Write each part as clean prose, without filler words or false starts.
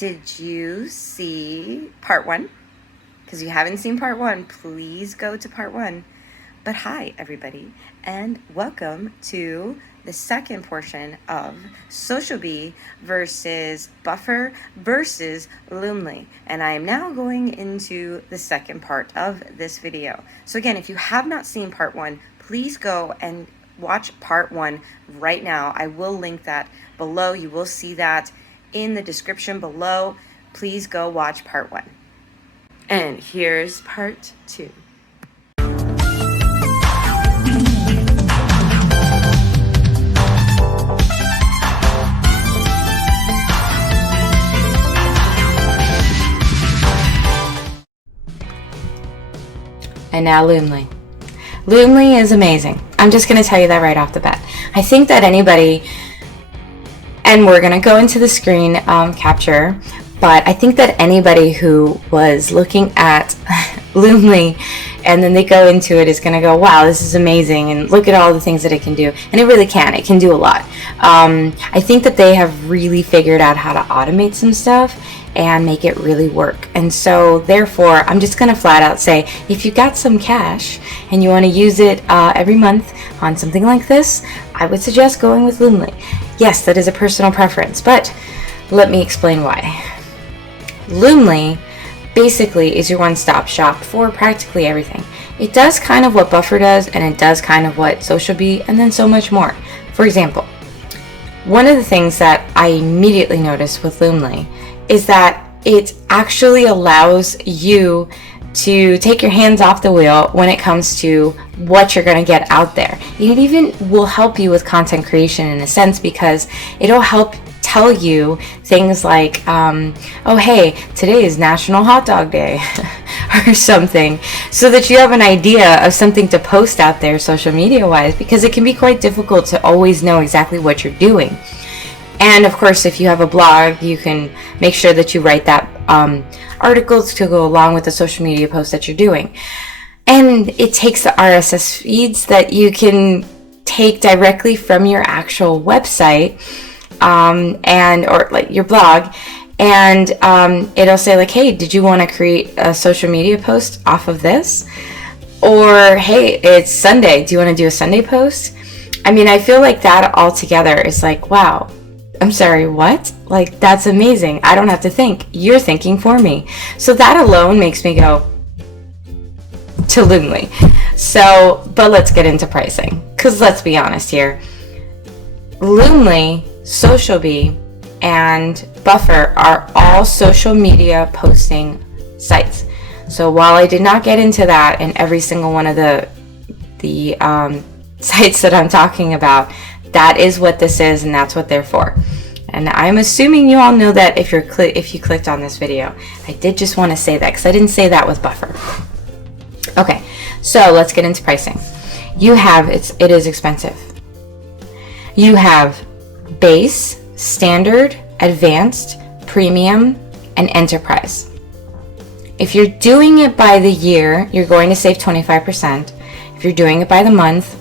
Did you see part 1? Because if you haven't seen part 1, please go to part 1. But hi, everybody, and welcome to the second portion of SocialBee versus Buffer versus Loomly. And I am now going into the second part of this video. So again, if you have not seen part 1, please go and watch part 1 right now. I will link that below. You will see that in the description below. Please go watch part 1. And here's part 2. And now Loomly. Loomly is amazing. I'm just going to tell you that right off the bat. I think that anybody, and we're going to go into the screen capture, but I think that anybody who was looking at Loomly and then they go into it is going to go, wow, this is amazing, and look at all the things that it can do. And it really can. It can do a lot. I think that they have really figured out how to automate some stuff and make it really work. And so therefore, I'm just going to flat out say, if you got some cash and you want to use it every month on something like this, I would suggest going with Loomly. Yes, that is a personal preference, but let me explain why. Loomly basically is your one-stop shop for practically everything. It does kind of what Buffer does, and it does kind of what SocialBee, and then so much more. For example, one of the things that I immediately noticed with Loomly is that it actually allows you to take your hands off the wheel when it comes to what you're going to get out there. It even will help you with content creation in a sense, because it'll help tell you things like, oh hey, today is National Hot Dog Day or something, so that you have an idea of something to post out there social media wise, because it can be quite difficult to always know exactly what you're doing. And of course, if you have a blog, you can make sure that you write that articles to go along with the social media post that you're doing. And it takes the RSS feeds that you can take directly from your actual website and or like your blog, and it'll say like, hey, did you want to create a social media post off of this? Or hey, it's Sunday, do you want to do a Sunday post? I mean, I feel like that all together is like, wow, I'm sorry, what? Like, that's amazing. I don't have to think. You're thinking for me. So that alone makes me go to Loomly. So, but let's get into pricing, because let's be honest here. Loomly, SocialBee, and Buffer are all social media posting sites. So while I did not get into that in every single one of the sites that I'm talking about, that is what this is, and that's what they're for. And I'm assuming you all know that if you clicked on this video. I did just want to say that, because I didn't say that with Buffer. Okay, so let's get into pricing. You have, it is expensive. You have base, standard, advanced, premium, and enterprise. If you're doing it by the year, you're going to save 25%. If you're doing it by the month,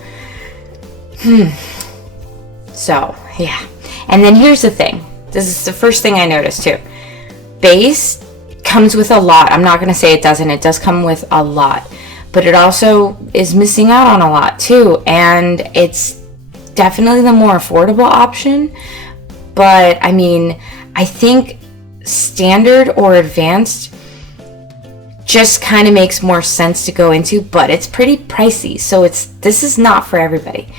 so, yeah. And then here's the thing. This is the first thing I noticed too. Base comes with a lot. I'm not going to say it doesn't. It does come with a lot. But it also is missing out on a lot too. And it's definitely the more affordable option. But, I mean, I think standard or advanced just kind of makes more sense to go into. But it's pretty pricey. So this is not for everybody.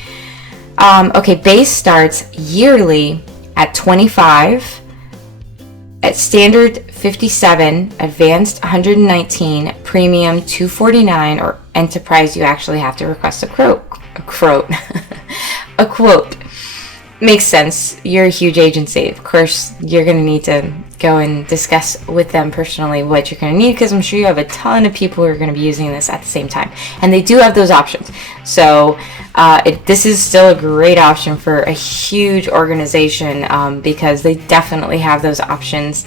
Okay, base starts yearly at $25, at standard $57, advanced $119, premium $249, or enterprise you actually have to request a quote. A quote. Makes sense. You're a huge agency. Of course, you're going to need to go and discuss with them personally what you're going to need, because I'm sure you have a ton of people who are going to be using this at the same time. And they do have those options. So this is still a great option for a huge organization, because they definitely have those options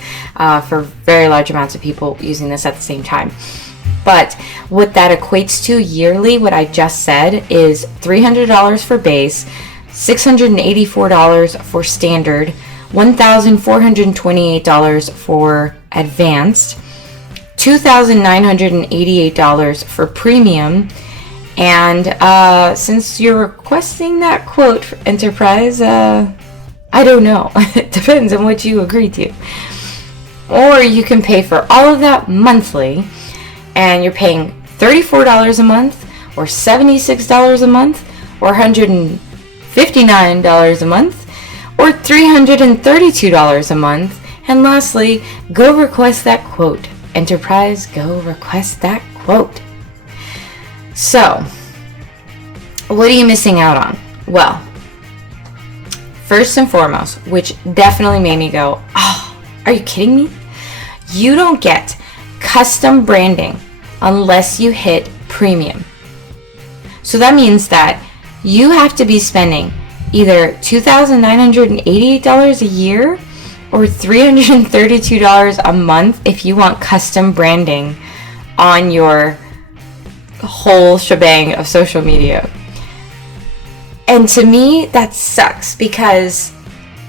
for very large amounts of people using this at the same time. But what that equates to yearly, what I just said, is $300 for base, $684 for standard, $1,428 for advanced, $2,988 for premium. And since you're requesting that quote for enterprise, I don't know. It depends on what you agree to. Or you can pay for all of that monthly, and you're paying $34 a month, or $76 a month, or $159 a month, or $332 a month. And lastly, go request that quote. Enterprise, go request that quote. So, what are you missing out on? Well, first and foremost, which definitely made me go, oh, are you kidding me? You don't get custom branding unless you hit premium. So that means that you have to be spending either $2,988 a year or $332 a month if you want custom branding on your whole shebang of social media. And to me, that sucks because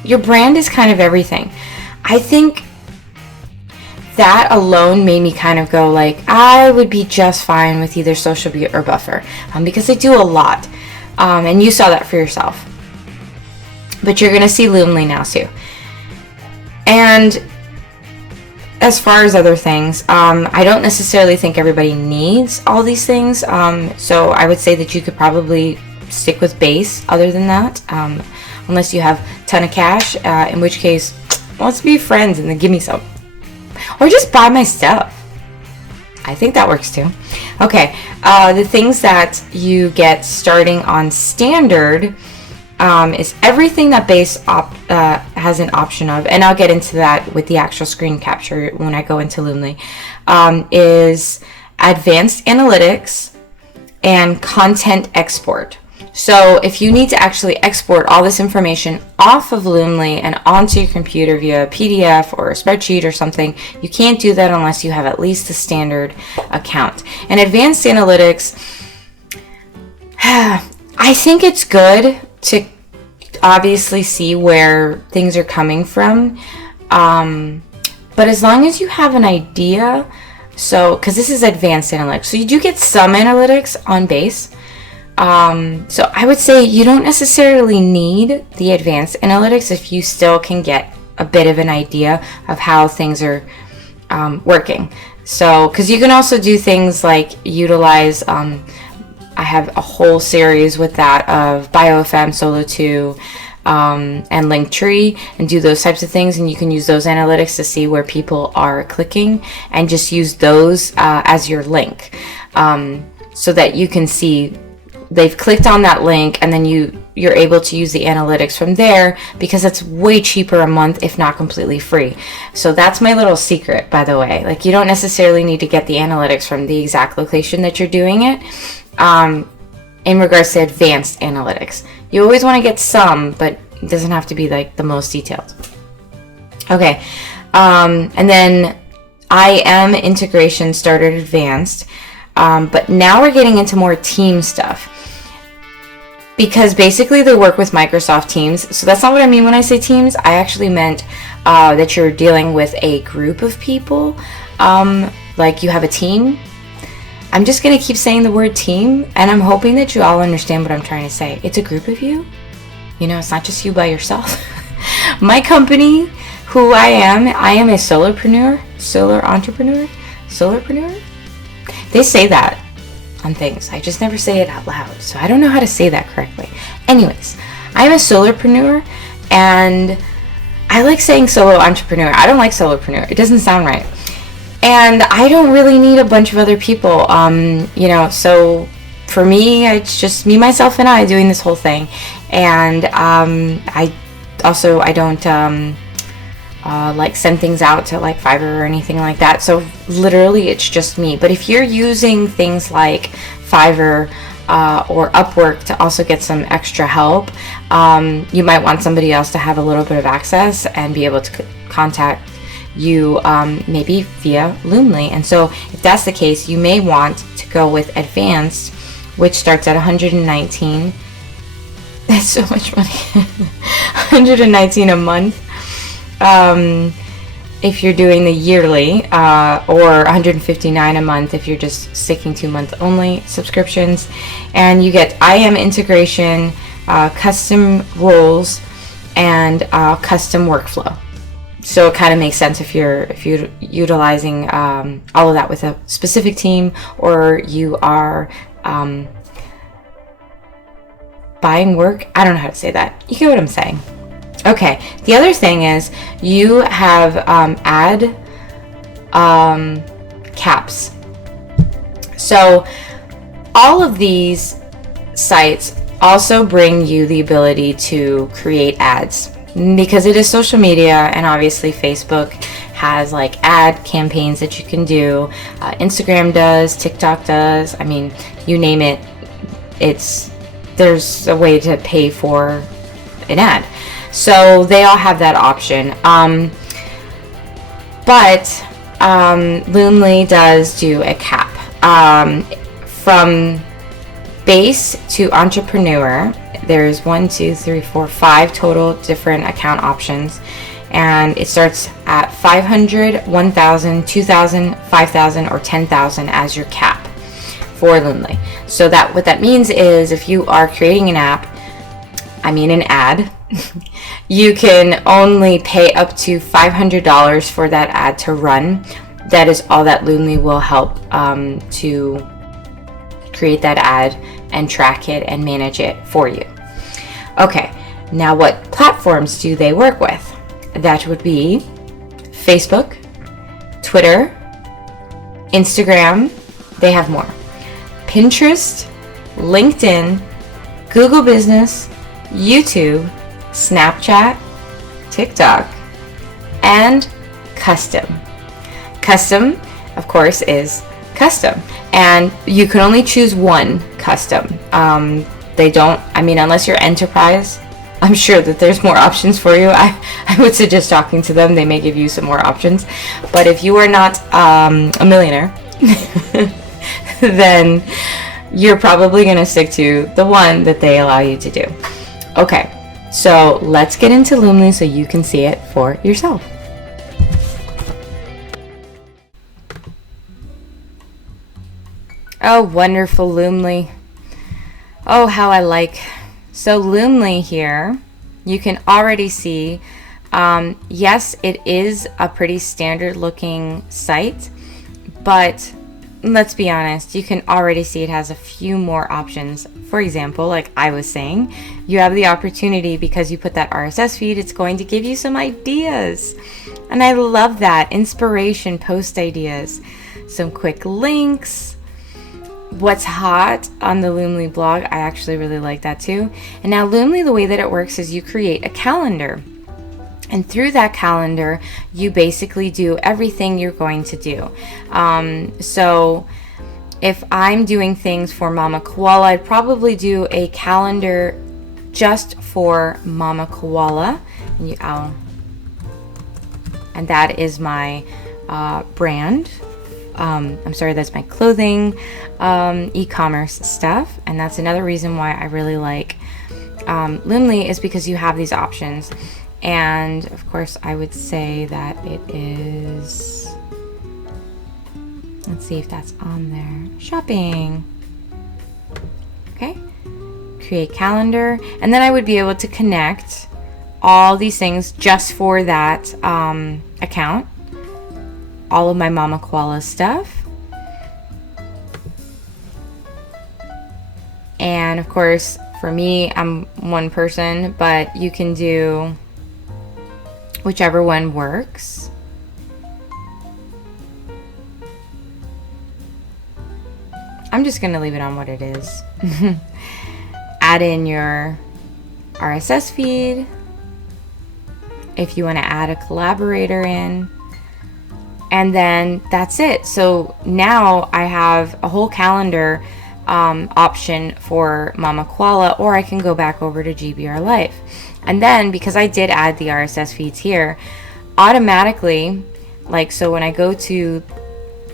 your brand is kind of everything. I think that alone made me kind of go like, I would be just fine with either SocialBee or Buffer because they do a lot. And you saw that for yourself. But you're going to see Loomly now too. And as far as other things, I don't necessarily think everybody needs all these things. So I would say that you could probably stick with base other than that. Unless you have a ton of cash, in which case, let's be friends and then give me some. Or just buy my stuff. I think that works too. Okay, the things that you get starting on standard is everything that base has an option of, and I'll get into that with the actual screen capture when I go into Loomly, is advanced analytics and content export. So if you need to actually export all this information off of Loomly and onto your computer via PDF or a spreadsheet or something, you can't do that unless you have at least a standard account. And advanced analytics, I think it's good to obviously see where things are coming from. But as long as you have an idea, so, because this is advanced analytics, so you do get some analytics on base. So I would say you don't necessarily need the advanced analytics if you still can get a bit of an idea of how things are working. So, because you can also do things like utilize, I have a whole series with that of BioFM, Solo2, and Linktree, and do those types of things, and you can use those analytics to see where people are clicking and just use those as your link, so that you can see they've clicked on that link, and then you're able to use the analytics from there because it's way cheaper a month, if not completely free. So that's my little secret, by the way. Like, you don't necessarily need to get the analytics from the exact location that you're doing it. In regards to advanced analytics, you always want to get some, but it doesn't have to be like the most detailed. Okay, and then IM integration started advanced, but now we're getting into more team stuff. Because basically they work with Microsoft Teams. So that's not what I mean when I say teams. I actually meant that you're dealing with a group of people. Like you have a team. I'm just going to keep saying the word team. And I'm hoping that you all understand what I'm trying to say. It's a group of you. You know, it's not just you by yourself. My company, who I am a solopreneur. They say that on things. I just never say it out loud, so I don't know how to say that correctly. Anyways, I'm a solopreneur, and I like saying solo entrepreneur. I don't like solopreneur. It doesn't sound right. And I don't really need a bunch of other people. You know, so for me, it's just me, myself, and I doing this whole thing. And I don't like send things out to like Fiverr or anything like that. So literally it's just me. But if you're using things like Fiverr or Upwork to also get some extra help, you might want somebody else to have a little bit of access and be able to contact you maybe via Loomly. And so if that's the case, you may want to go with advanced, which starts at $119. That's so much money. $119 a month. if you're doing the yearly, or $159 a month if you're just sticking to month only subscriptions. And you get IM integration, custom roles, and custom workflow. So it kind of makes sense if you're utilizing all of that with a specific team, or you are buying work. I don't know how to say that. You get what I'm saying. Okay, the other thing is you have ad caps. So all of these sites also bring you the ability to create ads, because it is social media, and obviously Facebook has like ad campaigns that you can do. Instagram does, TikTok does. I mean, you name it. There's a way to pay for an ad. So they all have that option. But Loomly does do a cap. From base to entrepreneur, there's 5 total different account options. And it starts at 500, 1,000, 2,000, 5,000, or 10,000 as your cap for Loomly. So what that means is if you are creating an ad, you can only pay up to $500 for that ad to run. That is all that Loomly will help to create that ad and track it and manage it for you. Okay, now what platforms do they work with? That would be Facebook, Twitter, Instagram. They have more. Pinterest, LinkedIn, Google Business, YouTube, Snapchat, TikTok, and custom. Custom, of course, is custom, and you can only choose one custom. Unless you're enterprise, I'm sure that there's more options for you. I would suggest talking to them. They may give you some more options. But if you are not a millionaire, then you're probably going to stick to the one that they allow you to do. Okay, so let's get into Loomly so you can see it for yourself. Oh, wonderful Loomly. Oh, how I like. So Loomly here, you can already see, yes, it is a pretty standard looking site, but let's be honest, you can already see it has a few more options. For example, like I was saying, you have the opportunity, because you put that RSS feed, it's going to give you some ideas. And I love that. Inspiration, post ideas, some quick links. What's hot on the Loomly blog, I actually really like that too. And now Loomly, the way that it works is you create a calendar. And through that calendar, you basically do everything you're going to do. So if I'm doing things for Mama Koala, I'd probably do a calendar just for Mama Koala. And that is my brand. That's my clothing, e-commerce stuff. And that's another reason why I really like Loomly, is because you have these options. And of course, I would say that it is, let's see if that's on there. Shopping. Okay. Create calendar. And then I would be able to connect all these things just for that account. All of my Mama Koala stuff. And of course, for me, I'm one person, but you can do whichever one works. I'm just going to leave it on what it is. Add in your RSS feed. If you want to add a collaborator in. And then that's it. So now I have a whole calendar option for Mama Koala, or I can go back over to GBR Life. And then, because I did add the RSS feeds here, automatically, so when I go to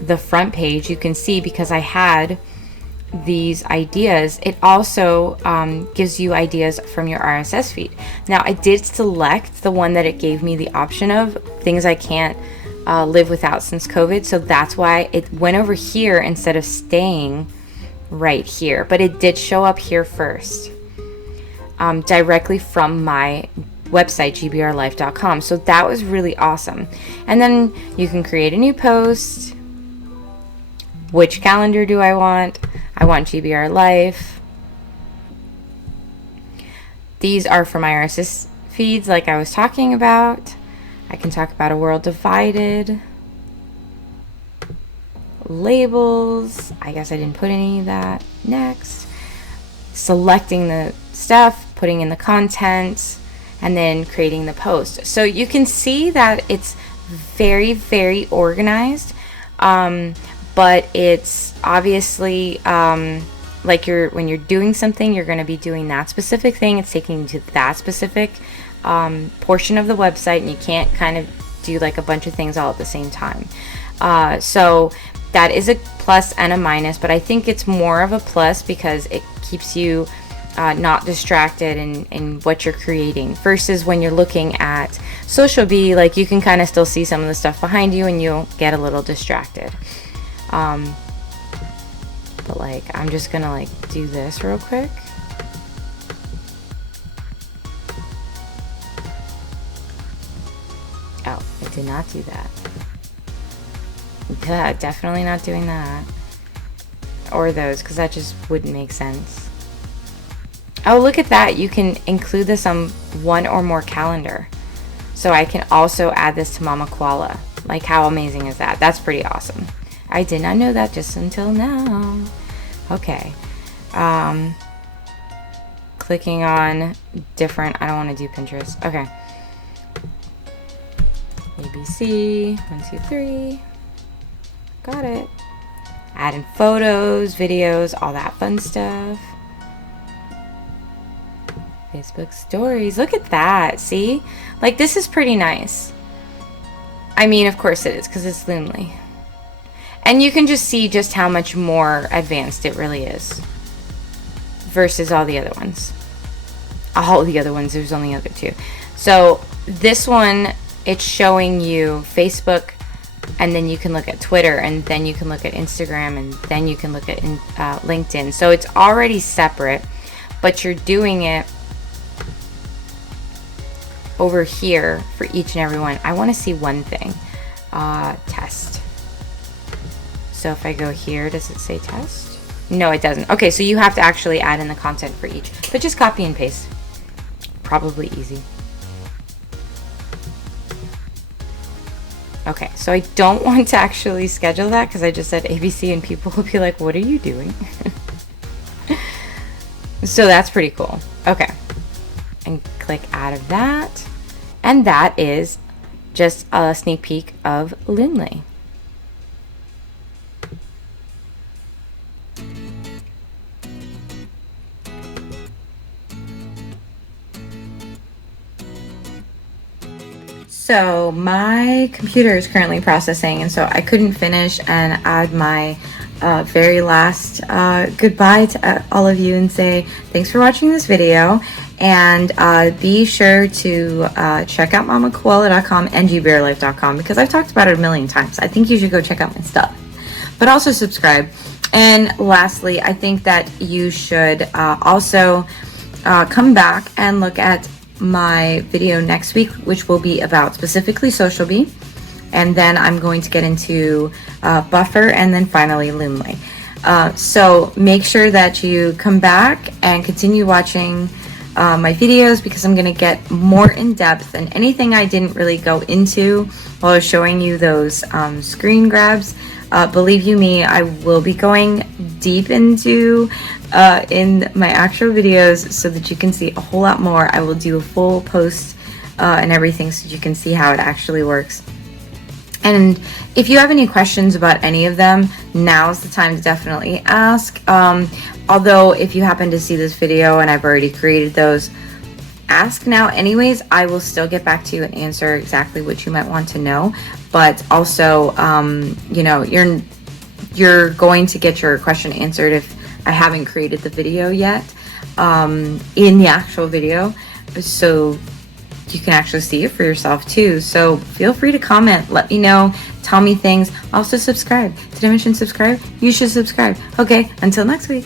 the front page, you can see, because I had these ideas, it also gives you ideas from your RSS feed. Now, I did select the one that it gave me the option of things I can't live without since COVID, so that's why it went over here instead of staying right here, but it did show up here first, directly from my website, gbrlife.com. So that was really awesome. And then you can create a new post. Which calendar do I want? I want GBR Life. These are for my RSS feeds like I was talking about. I can talk about a world divided. Labels. I guess I didn't put any of that. Next. Selecting the stuff, putting in the content, and then creating the post. So you can see that it's very, very organized. But it's obviously like when you're doing something, you're going to be doing that specific thing. It's taking you to that specific portion of the website, and you can't kind of do like a bunch of things all at the same time. So that is a plus and a minus, but I think it's more of a plus because it keeps you not distracted in what you're creating, versus when you're looking at SocialBee, like you can kind of still see some of the stuff behind you and you'll get a little distracted. But like I'm just gonna like do this real quick. Oh, I did not do that. Yeah, definitely not doing that. Or those, because that just wouldn't make sense. Oh, look at that. You can include this on one or more calendar. So I can also add this to Mama Koala. Like, how amazing is that? That's pretty awesome. I did not know that just until now. Okay. Clicking on different, I don't want to do Pinterest. Okay. ABC, 1, 2, 3. Got it. Adding photos, videos, all that fun stuff. Facebook stories. Look at that. See? Like, this is pretty nice. I mean, of course it is, because it's Loomly. And you can just see just how much more advanced it really is versus all the other ones. All the other ones, there's only other two. So this one, it's showing you Facebook, and then you can look at Twitter, and then you can look at Instagram, and then you can look at LinkedIn. So it's already separate, but you're doing it over here for each and every one. I want to see one thing. Test. So if I go here, does it say test? No, it doesn't. Okay, so you have to actually add in the content for each, but just copy and paste. Probably easy. Okay, so I don't want to actually schedule that because I just said ABC and people will be like, what are you doing? So that's pretty cool. Okay, and click out of that. And that is just a sneak peek of Loomly. So my computer is currently processing, and so I couldn't finish and add my very last goodbye to all of you and say thanks for watching this video, and be sure to check out mamakoala.com and gbrlife.com because I've talked about it a million times. I think you should go check out my stuff, but also subscribe. And lastly, I think that you should also come back and look at my video next week, which will be about specifically SocialBee, and then I'm going to get into Buffer, and then finally Loomly. So make sure that you come back and continue watching my videos, because I'm going to get more in depth, and anything I didn't really go into while I was showing you those screen grabs, believe you me, I will be going deep into in my actual videos so that you can see a whole lot more. I will do a full post and everything so you can see how it actually works. And if you have any questions about any of them, now's the time to definitely ask. Although if you happen to see this video and I've already created those, ask now anyways. I will still get back to you and answer exactly what you might want to know. But also, you know, you're going to get your question answered if I haven't created the video yet in the actual video, so you can actually see it for yourself too. So feel free to comment, let me know, tell me things. Also subscribe. Did I mention subscribe? You should subscribe. Okay, until next week.